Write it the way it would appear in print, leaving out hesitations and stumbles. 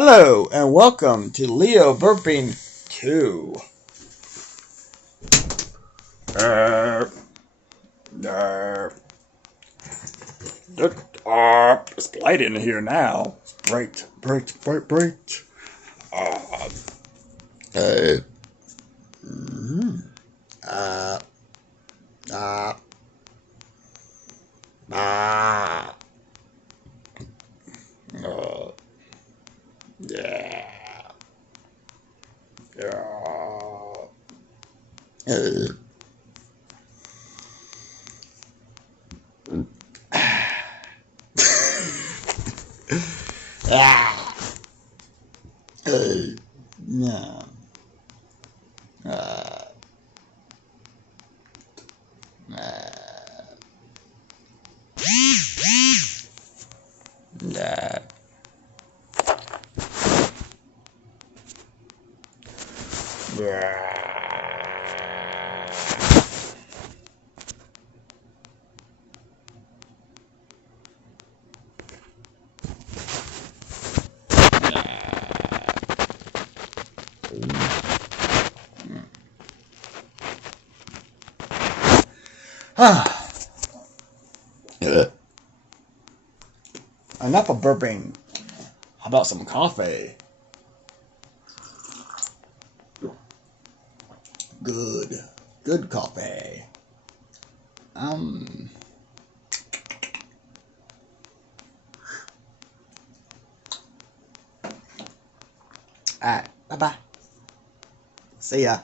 Hello and welcome to Leo Burping 2. It's light in here now. Bright. Uh, uh, mm, uh, uh, uh, uh, yeah. Uh, ah, no. Uh, nah. Enough of burping. How about some coffee? Good. Good coffee. Alright, bye-bye. See ya.